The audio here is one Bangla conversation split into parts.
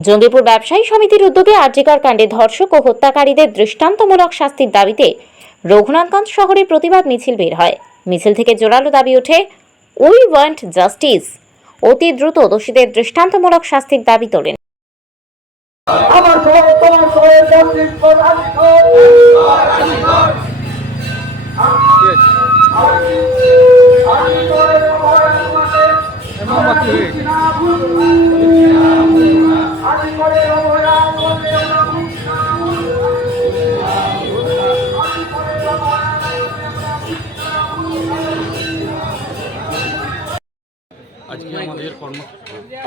জঙ্গিপুর ব্যবসায়ী সমিতির উদ্যোগে আরজিকর কাণ্ডে ধর্ষক ও হত্যাকারীদের দৃষ্টান্তমূলক শাস্তির দাবিতে রঘুনাথগঞ্জ শহরে প্রতিবাদ মিছিল বের হয়। মিছিল থেকে জোরালো দাবি ওঠে, উই ওয়ান্ট জাস্টিস। অতি দ্রুত দোষীদের দৃষ্টান্তমূলক শাস্তির দাবি তোলেন।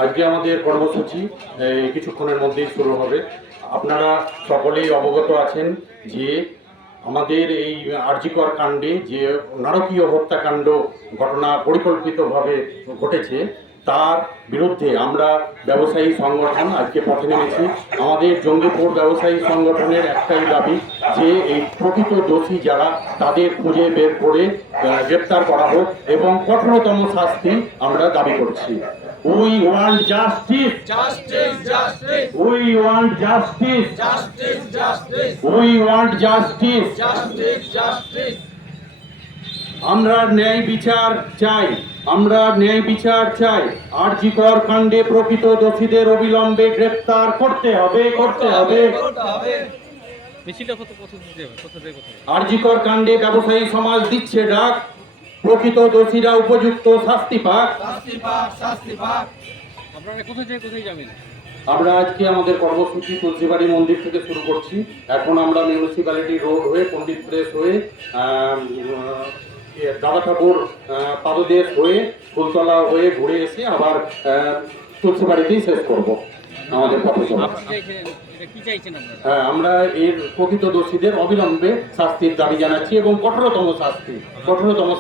আজকে আমাদের কর্মসূচি কিছুক্ষণের মধ্যেই শুরু হবে। আপনারা সকলেই অবগত আছেন যে আমাদের এই আরজিকর কাণ্ডে যে নারকীয় হত্যাকাণ্ড ঘটনা পরিকল্পিতভাবে ঘটেছে তার বিরুদ্ধে আমরা ব্যবসায়ী সংগঠন আজকে পথে নেমেছি। আমাদের জঙ্গিপুর ব্যবসায়ী সংগঠনের একটাই দাবি যে এই প্রকৃত দোষী যারা তাদের খুঁজে বের করে গ্রেপ্তার করা হোক এবং কঠোরতম শাস্তি আমরা দাবি করছি। We want justice. Justice, justice. We want justice. Justice, justice. We want justice. Justice, justice. আমরা ন্যায় বিচার চাই। আমরা ন্যায় বিচার চাই। আরজিকর কাণ্ডে প্রকৃত দোষীদের অবিলম্বে গ্রেপ্তার করতে হবে। আরজিকর কাণ্ডে ব্যবসায়ী সমাজ দিচ্ছে ডাক, প্রকৃত দোষীরা উপযুক্ত শাস্তি পাক। আপনারা কোথায় যাবেন? আমরা আজকে আমাদের কর্মসূচি তুলসীবাড়ি মন্দির থেকে শুরু করছি। এখন আমরা মিউনিসিপ্যালিটি রোড হয়ে পণ্ডিত প্রেস হয়ে দাদা ঠাকুর পাদদেশ হয়ে ফুলতলা হয়ে ঘুরে এসে আবার তুলসীবাড়িতেই শেষ করব আমাদের পথচলা। হ্যাঁ, আমরা এর প্রকৃত দোষীদের অবিলম্বে শাস্তির দাবি জানাচ্ছি এবং কঠোরতম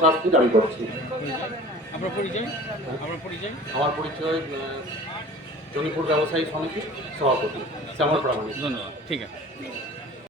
শাস্তি দাবি করছি। আমার পরিচয় জঙ্গিপুর ব্যবসায়ী সমিতির সভাপতি শ্যামল প্রামাণিক। ধন্যবাদ। ঠিক আছে।